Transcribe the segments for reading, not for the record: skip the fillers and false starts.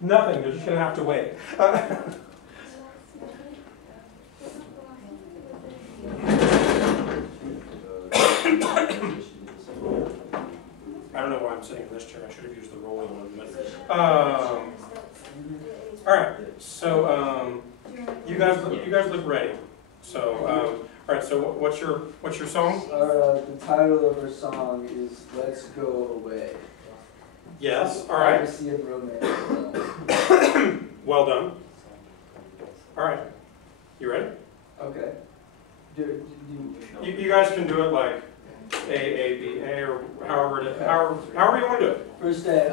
Nothing, you're just going to have to wait. I don't know why I'm sitting in this chair. I should have used the rolling one. But, all right, so you guys look ready. So all right, so what's your song? The title of our song is "Let's Go Away." Yes. All right. Fantasy and romance. Well done. All right. You ready? Okay. You guys can do it like AABA or however you want to do it. First day.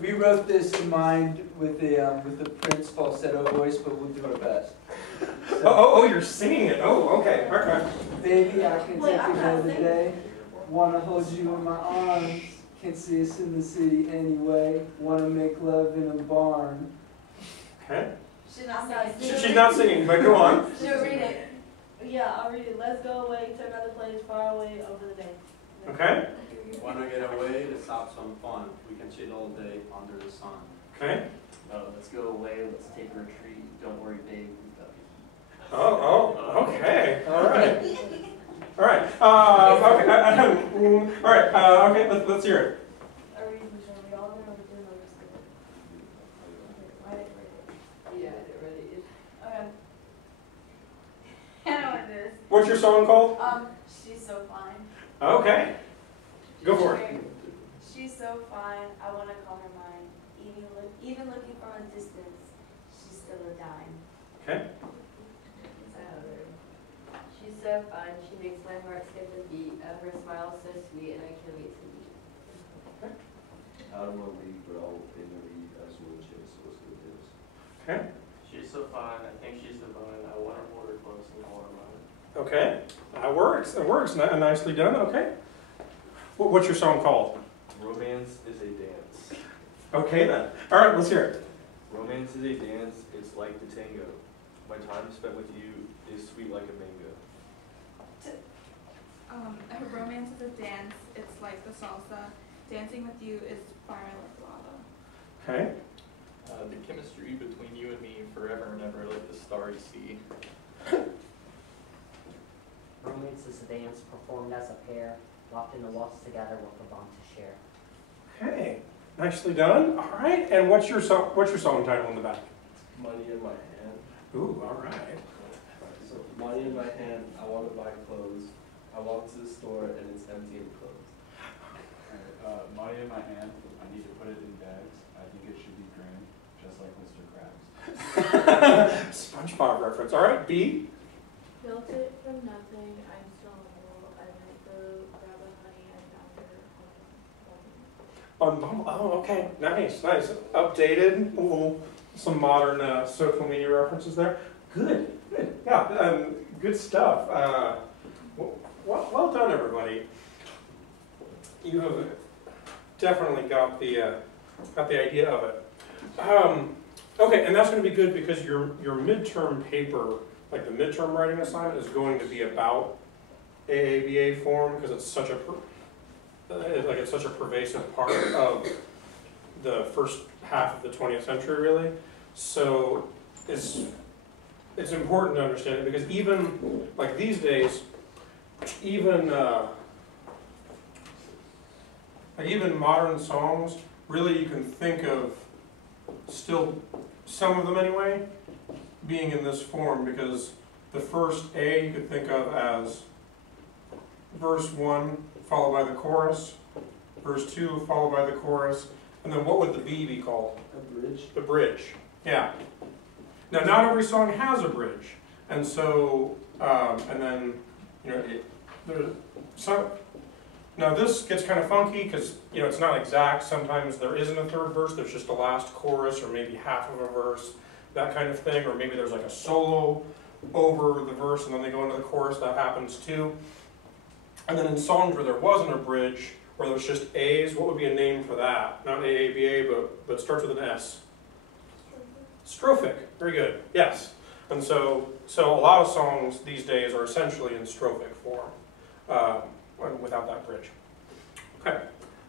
We wrote this in mind with the Prince falsetto voice, but we'll do our best. So, Oh, you're singing it. Oh, okay. Okay. baby, I can take you another day. Wanna hold you in my arms. Can't see us in the city anyway. Wanna make love in a barn. Okay. She's not singing. She's not singing, but go on. She'll read it. Yeah, I'll read it. Let's go away to another place far away over the day. Okay. Want to get away to stop some fun. We can chill all day under the sun. Okay. Let's go away, let's take a retreat. Don't worry, babe, we've got the heat. Oh, okay. All right. All right. Okay. All right. Okay. Let's hear it. Are we all there or do notice it? Write it. Yeah, they're ready. Okay. I know what it is. What's your song called? She's so fine. Okay. Go for it. She's so fine, I want to call her mine. Even looking from a distance, she's still a dime. Okay. She's so fun. She makes my heart skip a beat. Her smile so sweet, and I can't wait to meet. Out of my league, but all in the league as well, chase, so let's go do this. Okay. She's so fine, I think she's divine. I want to hold her close and call her mine. Okay. That works. It works. Nicely done. Okay. What's your song called? Romance is a dance. Okay then. All right. Let's hear it. Romance is a dance, it's like the tango. My time spent with you is sweet like a mango. Romance is a dance, it's like the salsa. Dancing with you is fire like lava. Okay. The chemistry between you and me forever and ever like the starry sea. Romance is a dance performed as a pair, locked in the waltz together with a bond to share. Okay. Nicely done. All right. And what's your song title in the back? Money in my hand. Ooh. All right. So money in my hand, I want to buy clothes. I walk to the store and it's empty and closed. Money in my hand, I need to put it in bags. I think it should be green, just like Mr. Krabs. SpongeBob reference. All right. B. Built it from nothing, I'm still on the wall. I might go grab a honey, I found her on Bumble. Oh, okay. Nice. Updated. Ooh, some modern social media references there. Good. Yeah. Good stuff. Well done, everybody. You have definitely got the idea of it. Okay, and that's going to be good because your midterm paper, like the midterm writing assignment, is going to be about AABA form because it's such a pervasive part of the first half of the 20th century, really. So it's important to understand it because even like these days, even modern songs, really you can think of still some of them anyway being in this form because the first A you could think of as verse 1 followed by the chorus, verse 2 followed by the chorus, and then what would the B be called? A bridge. The bridge. Yeah. Now not every song has a bridge, and so and then there's some. Now this gets kind of funky because it's not exact. Sometimes there isn't a third verse. There's just a last chorus or maybe half of a verse, that kind of thing. Or maybe there's like a solo over the verse and then they go into the chorus. That happens too. And then in songs where there wasn't a bridge, where there was just A's, what would be a name for that? Not AABA, but starts with an S. Strophic. Very good. Yes. And so a lot of songs these days are essentially in strophic form. Without that bridge. Okay.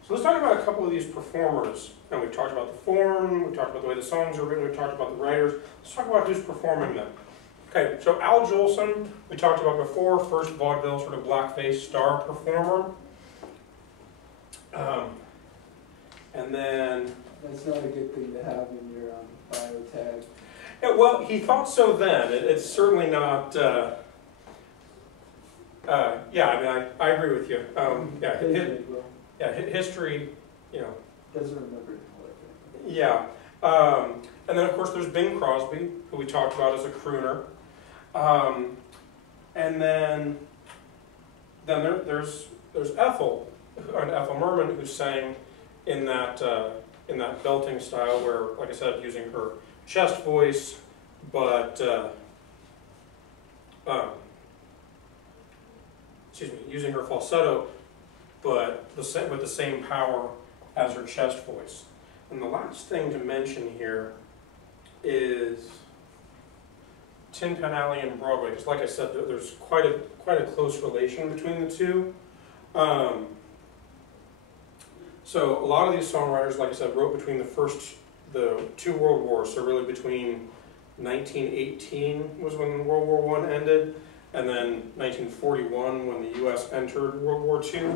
So let's talk about a couple of these performers. And we've talked about the form, we've talked about the way the songs are written, we've talked about the writers. Let's talk about who's performing them. Okay, so Al Jolson, we talked about before, first vaudeville sort of blackface star performer. And then... That's not a good thing to have in your bio tag. Yeah, well, he thought so then. It's certainly not... yeah, I mean, I agree with you. History, you know... Doesn't remember him like that. Yeah. And then, of course, there's Bing Crosby, who we talked about as a crooner. And then there's Ethel Merman, who sang in that belting style, where, like I said, using her chest voice, but using her falsetto, but with the same power as her chest voice. And the last thing to mention here is Tin Pan Alley and Broadway, because like I said, there's quite a close relation between the two. So a lot of these songwriters, like I said, wrote between the two world wars. So really between 1918 was when World War I ended, and then 1941 when the U.S. entered World War II.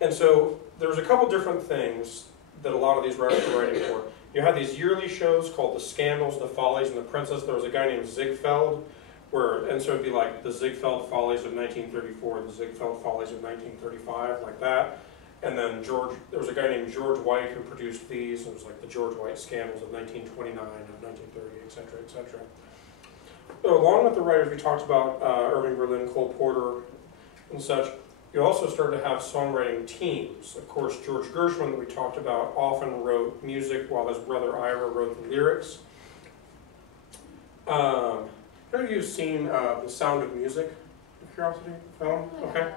And so there's a couple different things that a lot of these writers were writing for. You had these yearly shows called The Scandals, The Follies, and The Princess. There was a guy named Ziegfeld, and so it'd be like the Ziegfeld Follies of 1934, the Ziegfeld Follies of 1935, like that. And then there was a guy named George White who produced these. It was like the George White Scandals of 1929, of 1930, et cetera, et cetera. So along with the writers we talked about, Irving Berlin, Cole Porter, and such, you also started to have songwriting teams. Of course, George Gershwin, that we talked about, often wrote music while his brother Ira wrote the lyrics. Have any of you seen The Sound of Music? Curiosity film? Okay.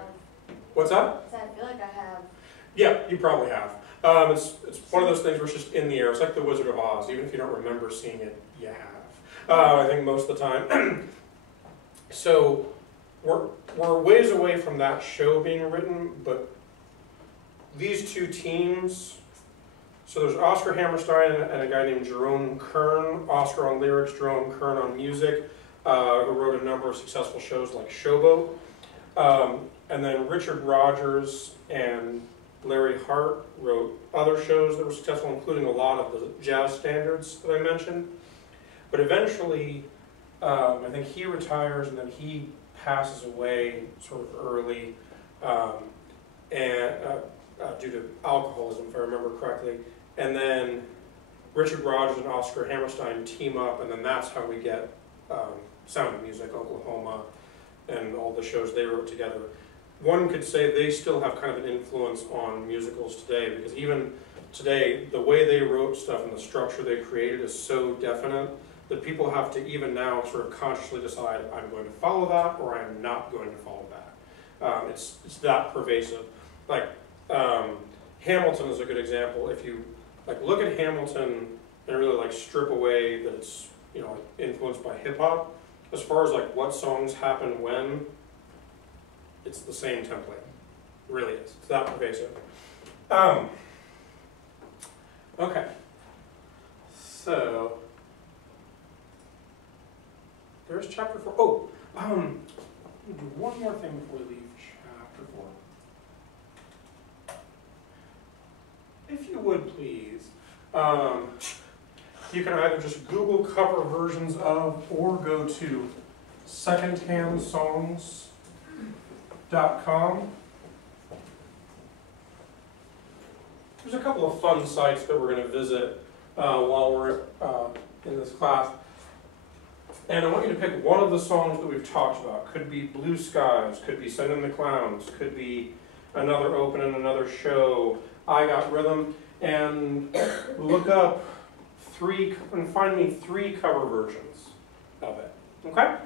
What's that? I feel like I have. Yeah, you probably have. It's one of those things where it's just in the air. It's like The Wizard of Oz. Even if you don't remember seeing it, you have. I think most of the time. So we're ways away from that show being written, but these two teams, so there's Oscar Hammerstein and a guy named Jerome Kern, Oscar on lyrics, Jerome Kern on music, who wrote a number of successful shows like Showboat. And then Richard Rodgers and Larry Hart wrote other shows that were successful, including a lot of the jazz standards that I mentioned. But eventually, I think he retires, and then he passes away sort of early, and due to alcoholism, if I remember correctly. And then Richard Rodgers and Oscar Hammerstein team up, and then that's how we get Sound of Music, Oklahoma, and all the shows they wrote together. One could say they still have kind of an influence on musicals today, because even today, the way they wrote stuff and the structure they created is so definite that people have to even now sort of consciously decide, I'm going to follow that or I'm not going to follow that. It's that pervasive. Like, Hamilton is a good example. If you look at Hamilton and really strip away that it's influenced by hip hop, as far as what songs happen when, it's the same template. It really is. It's that pervasive. Okay. So there's chapter 4. Oh, let me do one more thing before we leave chapter 4. If you would please, you can either just Google cover versions of or go to secondhandsongs.com. There's a couple of fun sites that we're going to visit while we're in this class. And I want you to pick one of the songs that we've talked about. Could be Blue Skies, could be Send in the Clowns, could be Another Open and Another Show, I Got Rhythm, and look up and find me 3 cover versions of it. Okay?